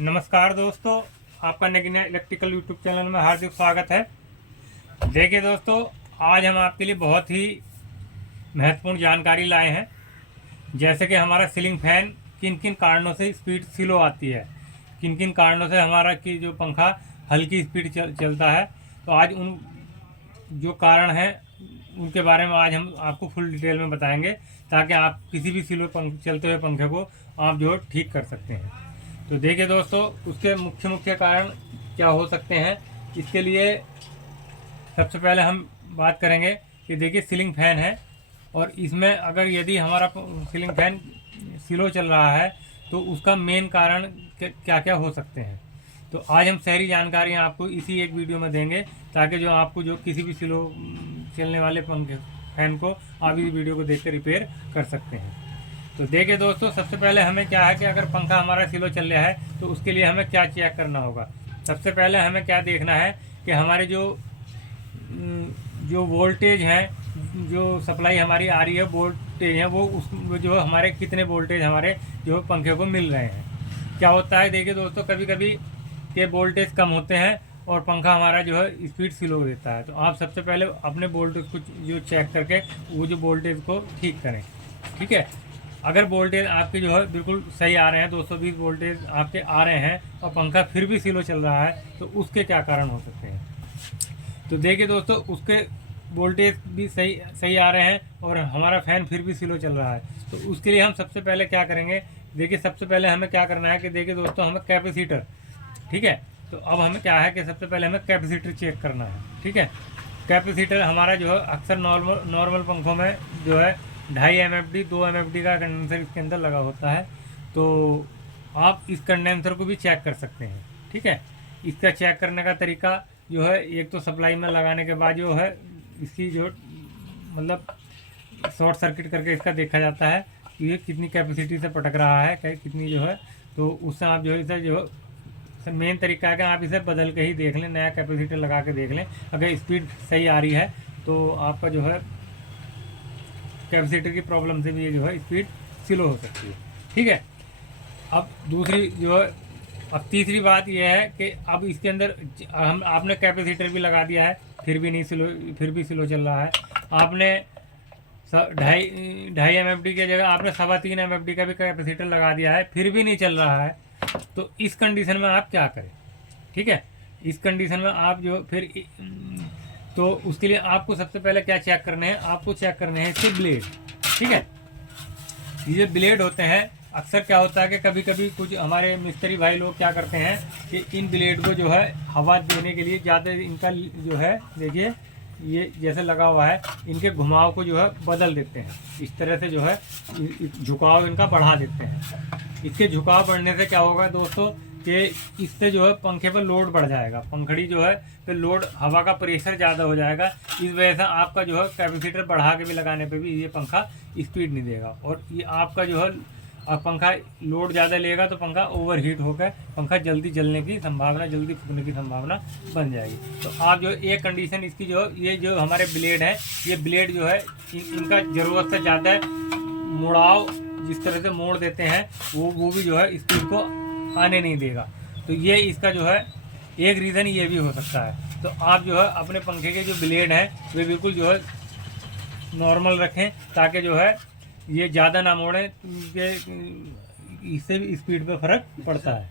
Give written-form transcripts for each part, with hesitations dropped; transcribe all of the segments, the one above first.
नमस्कार दोस्तों, आपका नगीना इलेक्ट्रिकल यूट्यूब चैनल में हार्दिक स्वागत है। देखिए दोस्तों, आज हम आपके लिए बहुत ही महत्वपूर्ण जानकारी लाए हैं। जैसे कि हमारा सीलिंग फैन किन किन कारणों से स्पीड स्लो आती है, किन किन कारणों से हमारा की जो पंखा हल्की स्पीड चलता है। तो आज उन जो कारण हैं उनके बारे में आज हम आपको फुल डिटेल में बताएंगे, ताकि आप किसी भी स्लो चलते हुए पंखे को आप जो ठीक कर सकते हैं। तो देखिए दोस्तों, उसके मुख्य मुख्य कारण क्या हो सकते हैं। इसके लिए सबसे पहले हम बात करेंगे कि देखिए सीलिंग फैन है, और इसमें अगर यदि हमारा सीलिंग फैन स्लो चल रहा है तो उसका मेन कारण क्या क्या हो सकते हैं। तो आज हम सारी जानकारियाँ आपको इसी एक वीडियो में देंगे, ताकि जो आपको जो किसी भी स्लो चलने वाले पंखे फैन को आप इस वीडियो को देखकर रिपेयर कर सकते हैं। तो देखिए दोस्तों, सबसे पहले हमें क्या है कि अगर पंखा हमारा स्लो चल रहा है तो उसके लिए हमें क्या चेक करना होगा। सबसे पहले हमें क्या देखना है कि हमारे जो वोल्टेज हैं, जो सप्लाई हमारी आ रही है वोल्टेज है, वो जो हमारे कितने वोल्टेज हमारे जो पंखे को मिल रहे हैं। क्या होता है, देखिए दोस्तों, कभी कभी के वोल्टेज कम होते हैं और पंखा हमारा जो है स्पीड स्लो देता है। तो आप सबसे पहले अपने वोल्टेज को जो चेक करके वो जो वोल्टेज को ठीक करें। ठीक है, अगर वोल्टेज आपके जो है बिल्कुल सही आ रहे हैं, 220 वोल्टेज आपके आ रहे हैं और पंखा फिर भी स्लो चल रहा है, तो उसके क्या कारण हो सकते हैं। तो देखिए दोस्तों, उसके वोल्टेज भी सही आ रहे हैं और हमारा फ़ैन फिर भी स्लो चल रहा है। तो उसके लिए हम सबसे पहले क्या करेंगे, देखिए सबसे पहले हमें क्या करना है कि देखिए दोस्तों, हमें कैपेसिटर, ठीक है, तो अब हमें क्या है कि सबसे पहले हमें कैपेसिटर चेक करना है। ठीक है, कैपेसिटर हमारा जो है अक्सर नॉर्मल पंखों में जो है 2.5 MFD 2 MFD का कंडेंसर इसके अंदर लगा होता है। तो आप इस कंडेंसर को भी चेक कर सकते हैं। ठीक है, इसका चेक करने का तरीका जो है, एक तो सप्लाई में लगाने के बाद जो है इसकी जो मतलब शॉर्ट सर्किट करके इसका देखा जाता है कि ये कितनी कैपेसिटी से पटक रहा है, कितनी जो है। तो उससे आप जो है इसे जो मेन तरीका है कि आप इसे बदल के ही देख लें, नया कैपेसिटर लगा के देख लें। अगर स्पीड सही आ रही है तो आपका जो है कैपेसिटर की प्रॉब्लम से भी ये जो है स्पीड स्लो हो सकती है। ठीक है, अब दूसरी जो है, अब तीसरी बात यह है कि अब इसके अंदर आपने कैपेसिटर भी लगा दिया है, फिर भी स्लो चल रहा है। आपने 2.5 MFD की जगह आपने 3.25 MFD का भी कैपेसिटर लगा दिया है, फिर भी नहीं चल रहा है। तो इस कंडीशन में आप क्या करें। ठीक है, इस कंडीशन में आप जो फिर तो उसके लिए आपको सबसे पहले क्या चेक करने हैं, आपको चेक करने हैं इसके ब्लेड। ठीक है, ये ब्लेड होते हैं, अक्सर क्या होता है कि कभी कभी कुछ हमारे मिस्त्री भाई लोग क्या करते हैं कि इन ब्लेड को जो है हवा देने के लिए ज़्यादा इनका जो है, देखिए ये जैसे लगा हुआ है, इनके घुमाव को जो है बदल देते हैं। इस तरह से जो है झुकाव इनका बढ़ा देते हैं। इसके झुकाव बढ़ने से क्या होगा दोस्तों कि इससे जो है पंखे पर लोड बढ़ जाएगा, पंखड़ी जो है फिर लोड, हवा का प्रेशर ज़्यादा हो जाएगा। इस वजह से आपका जो है कैपेसिटर बढ़ा के भी लगाने पे भी ये पंखा स्पीड नहीं देगा, और ये आपका जो है पंखा लोड ज़्यादा लेगा तो पंखा ओवर हीट होकर पंखा जल्दी जलने की संभावना, जल्दी फूकने की संभावना बन जाएगी। तो आप जो एक कंडीशन इसकी जो ये जो हमारे ब्लेड हैं, ये ब्लेड जो है इनका ज़रूरत से ज़्यादा मुड़ाव जिस तरह से मोड़ देते हैं वो भी जो है स्पीड को आने नहीं देगा। तो ये इसका जो है एक रीज़न ये भी हो सकता है। तो आप जो है अपने पंखे के जो ब्लेड हैं वे बिल्कुल जो है नॉर्मल रखें, ताकि जो है ये ज़्यादा ना मोड़ें, इससे भी स्पीड पे फ़र्क पड़ता है।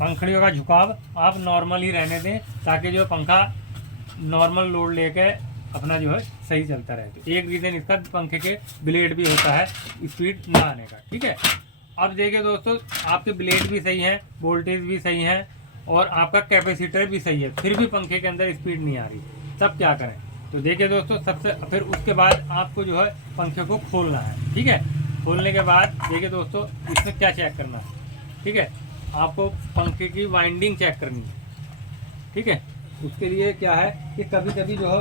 पंखड़ियों का झुकाव आप नॉर्मल ही रहने दें, ताकि जो पंखा नॉर्मल लोड लेके अपना जो है सही चलता रहे। तो एक रीज़न इसका पंखे के ब्लेड भी होता है स्पीड ना आने का। ठीक है, अब देखिए दोस्तों, आपके ब्लेड भी सही हैं, वोल्टेज भी सही हैं और आपका कैपेसिटर भी सही है, फिर भी पंखे के अंदर स्पीड नहीं आ रही, तब क्या करें। तो देखिए दोस्तों, फिर उसके बाद आपको जो है पंखे को खोलना है। ठीक है, खोलने के बाद देखिए दोस्तों, इसमें क्या चेक करना है। ठीक है, आपको पंखे की वाइंडिंग चेक करनी है। ठीक है, उसके लिए क्या है कि कभी कभी जो है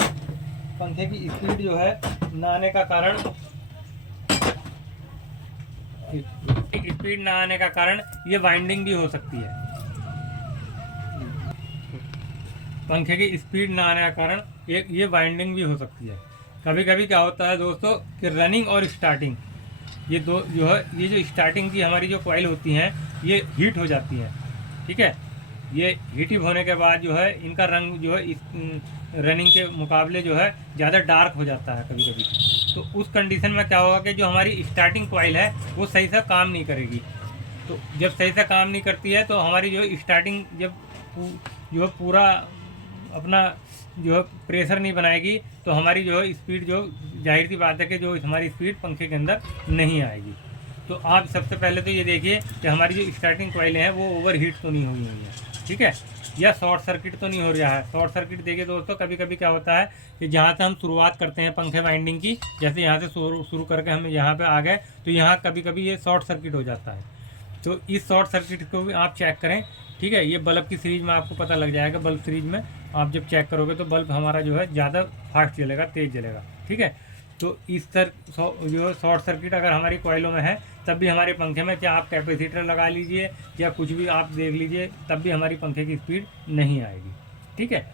पंखे की स्पीड जो है ना आने का कारण, स्पीड ना आने का कारण ये वाइंडिंग भी हो सकती है। पंखे की स्पीड ना आने का कारण एक ये वाइंडिंग भी हो सकती है। कभी कभी क्या होता है दोस्तों कि रनिंग और स्टार्टिंग, ये दो जो है, ये जो स्टार्टिंग की हमारी जो कॉइल होती हैं ये हीट हो जाती हैं। ठीक है। ये हीटिव होने के बाद जो है इनका रंग जो है इस रनिंग के मुकाबले जो है ज़्यादा डार्क हो जाता है कभी कभी। तो उस कंडीशन में क्या होगा कि जो हमारी स्टार्टिंग कॉइल है वो सही से काम नहीं करेगी। तो जब सही से काम नहीं करती है तो हमारी जो स्टार्टिंग जब जो पूरा अपना जो प्रेशर नहीं बनाएगी तो हमारी जो है स्पीड जो जाहिर सी बात है कि जो हमारी स्पीड पंखे के अंदर नहीं आएगी। तो आप सबसे पहले तो ये देखिए कि हमारी जो स्टार्टिंग कॉइलें हैं वो ओवर हीट तो नहीं हुई हुई हैं, ठीक है, या शॉर्ट सर्किट तो नहीं हो रहा है। शॉर्ट सर्किट देखिए दोस्तों, कभी कभी क्या होता है कि जहाँ से हम शुरुआत करते हैं पंखे वाइंडिंग की, जैसे यहाँ से शुरू करके हम यहाँ पे आ गए तो यहाँ कभी कभी ये शॉर्ट सर्किट हो जाता है। तो इस शॉर्ट सर्किट को भी आप चेक करें, ठीक है। ये बल्ब की सीरीज में आपको पता लग जाएगा, बल्ब सीरीज में आप जब चेक करोगे तो बल्ब हमारा जो है ज़्यादा फास्ट जलेगा, तेज़ जलेगा, ठीक है। तो इस जो शॉर्ट सर्किट अगर हमारी कॉइलों में है तब भी हमारे पंखे में, चाहे आप कैपेसिटर लगा लीजिए या कुछ भी आप देख लीजिए, तब भी हमारी पंखे की स्पीड नहीं आएगी, ठीक है।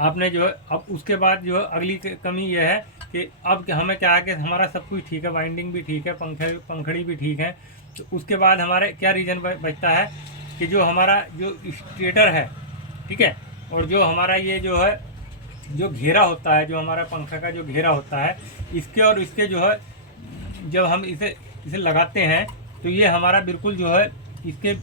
आपने जो है अब उसके बाद जो है अगली कमी यह है कि अब हमें क्या है कि हमारा सब कुछ ठीक है, वाइंडिंग भी ठीक है, पंखड़ी भी ठीक है। तो उसके बाद हमारे क्या रीज़न बचता है कि जो हमारा जो स्टेटर है, ठीक है, और जो हमारा ये जो है जो घेरा होता है, जो हमारा पंखा का जो घेरा होता है, इसके और इसके जो है जब हम इसे लगाते हैं तो ये हमारा बिल्कुल जो है इसके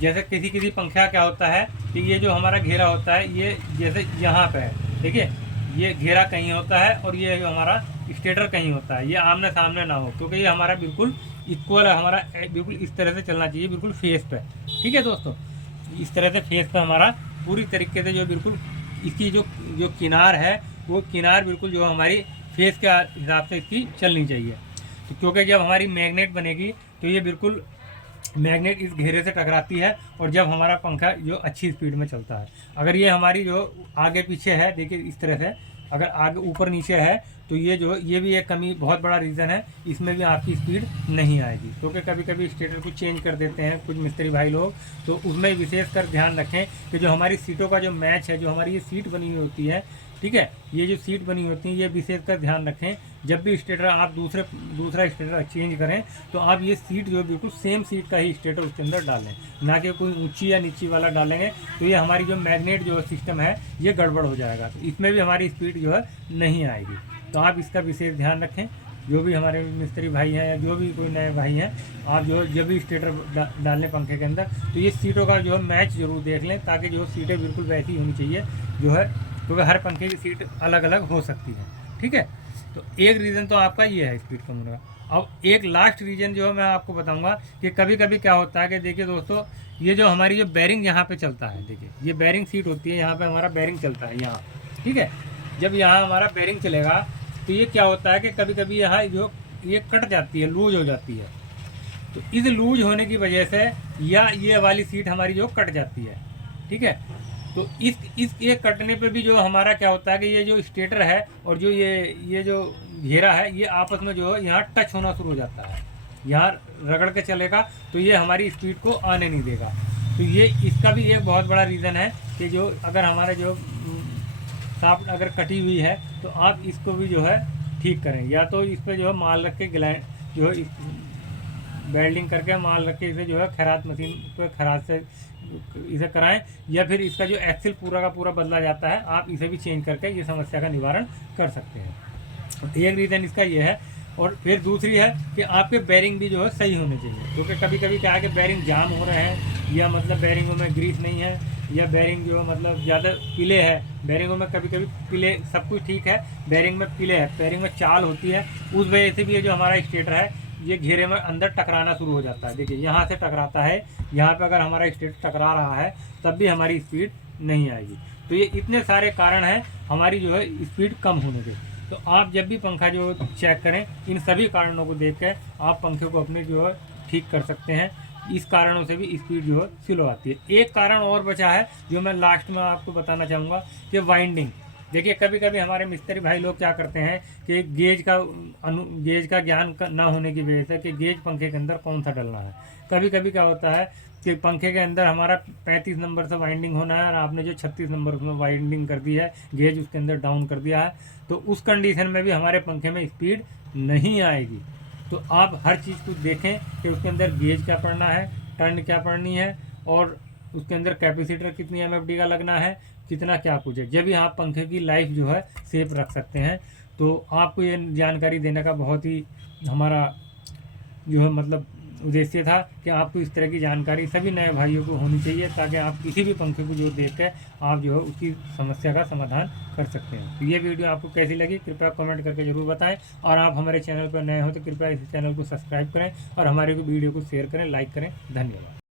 जैसे किसी पंखा क्या होता है कि ये जो हमारा घेरा होता है ये जैसे यहाँ पे है, देखिए ये घेरा कहीं होता है और ये जो हमारा स्टेटर कहीं होता है, ये आमने सामने ना हो, क्योंकि ये हमारा बिल्कुल इक्वल है, हमारा बिल्कुल इस तरह से चलना चाहिए, बिल्कुल फेस पे, ठीक है दोस्तों। इस तरह से फेस पे हमारा पूरी तरीके से जो बिल्कुल इसकी जो किनार है वो किनार बिल्कुल जो हमारी फेस के हिसाब से इसकी चलनी चाहिए। तो क्योंकि जब हमारी मैग्नेट बनेगी तो ये बिल्कुल मैग्नेट इस घेरे से टकराती है और जब हमारा पंखा जो अच्छी स्पीड में चलता है। अगर ये हमारी जो आगे पीछे है, देखिए इस तरह से अगर आगे ऊपर नीचे है तो ये भी एक कमी, बहुत बड़ा रीज़न है, इसमें भी आपकी स्पीड नहीं आएगी। क्योंकि कभी कभी स्टेटर को चेंज कर देते हैं कुछ मिस्त्री भाई लोग, तो उसमें विशेष कर ध्यान रखें कि जो हमारी सीटों का जो मैच है, जो हमारी ये सीट बनी हुई होती है, ठीक है, ये जो सीट बनी होती है ये विशेष कर ध्यान रखें। जब भी स्टेटर आप दूसरा स्टेटर चेंज करें तो आप ये सीट जो बिल्कुल सेम सीट का ही स्टेटर उसके अंदर डालें, ना कि कोई ऊंची या नीची वाला डालेंगे तो ये हमारी जो मैग्नेट जो सिस्टम है ये गड़बड़ हो जाएगा, तो इसमें भी हमारी स्पीड जो है नहीं आएगी। तो आप इसका विशेष ध्यान रखें। जो भी हमारे मिस्त्री भाई हैं या जो भी कोई नए भाई हैं, आप जो जब भी स्टेटर डालने पंखे के अंदर तो ये सीटों का जो है मैच जरूर देख लें, ताकि जो सीटें बिल्कुल वैसी होनी चाहिए जो है, क्योंकि हर पंखे की सीट अलग अलग हो सकती है, ठीक है। तो एक रीज़न तो आपका ये है स्पीड कम होने का। अब एक लास्ट रीज़न जो है मैं आपको बताऊंगा कि कभी कभी क्या होता है कि देखिए दोस्तों, ये जो हमारी जो बैरिंग यहाँ पे चलता है, देखिए ये बैरिंग सीट होती है, यहाँ पे हमारा बैरिंग चलता है यहाँ, ठीक है। जब यहाँ हमारा बैरिंग चलेगा तो ये क्या होता है कि कभी कभी यहाँ जो ये कट जाती है, लूज हो जाती है। तो इस लूज होने की वजह से या ये वाली सीट हमारी जो कट जाती है, ठीक है। तो इस ये कटने पे भी जो हमारा क्या होता है कि ये जो स्टेटर है और जो ये जो घेरा है ये आपस में जो है यहाँ टच होना शुरू हो जाता है, यहाँ रगड़ के चलेगा तो ये हमारी स्पीड को आने नहीं देगा। तो ये इसका भी एक बहुत बड़ा रीज़न है कि जो अगर हमारे जो शाफ्ट अगर कटी हुई है तो आप इसको भी जो है ठीक करें, या तो इस पर जो है माल रख के ग्लैंड जो है वेल्डिंग करके माल रख के इसे जो है खैरात मशीन पे खराद से इसे कराएं, या फिर इसका जो एक्सेल पूरा का पूरा बदला जाता है आप इसे भी चेंज करके ये समस्या का निवारण कर सकते हैं। एक रीज़न इसका ये है। और फिर दूसरी है कि आपके बेरिंग भी जो है सही होने चाहिए, क्योंकि कभी कभी क्या है कि बेरिंग जाम हो रहे हैं, या मतलब बेरिंगों में ग्रीस नहीं है, या बेरिंग जो मतलब ज़्यादा पीले है। बेरिंगों में कभी कभी पीले, सब कुछ ठीक है, बेरिंग में पीले है, बेरिंग में चाल होती है, उस वजह से भी ये जो हमारा स्टेटर है ये घेरे में अंदर टकराना शुरू हो जाता है। देखिए यहाँ से टकराता है, यहाँ पे अगर हमारा स्टेटर टकरा रहा है तब भी हमारी स्पीड नहीं आएगी। तो ये इतने सारे कारण हैं हमारी जो है स्पीड कम होने के। तो आप जब भी पंखा जो चेक करें, इन सभी कारणों को देख कर आप पंखे को अपने जो है ठीक कर सकते हैं। इस कारणों से भी स्पीड जो है स्लो आती है। एक कारण और बचा है जो मैं लास्ट में आपको बताना चाहूँगा कि वाइंडिंग। देखिए कभी कभी हमारे मिस्त्री भाई लोग क्या करते हैं कि गेज का ज्ञान ना होने की वजह से कि गेज पंखे के अंदर कौन सा डलना है। कभी कभी क्या होता है कि पंखे के अंदर हमारा 35 नंबर से वाइंडिंग होना है और आपने जो 36 नंबर उसमें वाइंडिंग कर दी है, गेज उसके अंदर डाउन कर दिया है, तो उस कंडीशन में भी हमारे पंखे में स्पीड नहीं आएगी। तो आप हर चीज़ को देखें कि उसके अंदर गेज क्या पड़ना है, टर्न क्या पड़नी है, और उसके अंदर कैपेसिटर कितनी MFD का लगना है, कितना क्या कुछ है, जब भी आप पंखे की लाइफ जो है सेफ रख सकते हैं। तो आपको ये जानकारी देने का बहुत ही हमारा जो है मतलब उद्देश्य था कि आपको इस तरह की जानकारी सभी नए भाइयों को होनी चाहिए, ताकि आप किसी भी पंखे को जो देख के आप जो है उसकी समस्या का समाधान कर सकते हैं। तो ये वीडियो आपको कैसी लगी कृपया कमेंट करके ज़रूर बताएं, और आप हमारे चैनल पर नए हो तो कृपया इस चैनल को सब्सक्राइब करें और हमारे वीडियो को शेयर करें, लाइक करें। धन्यवाद।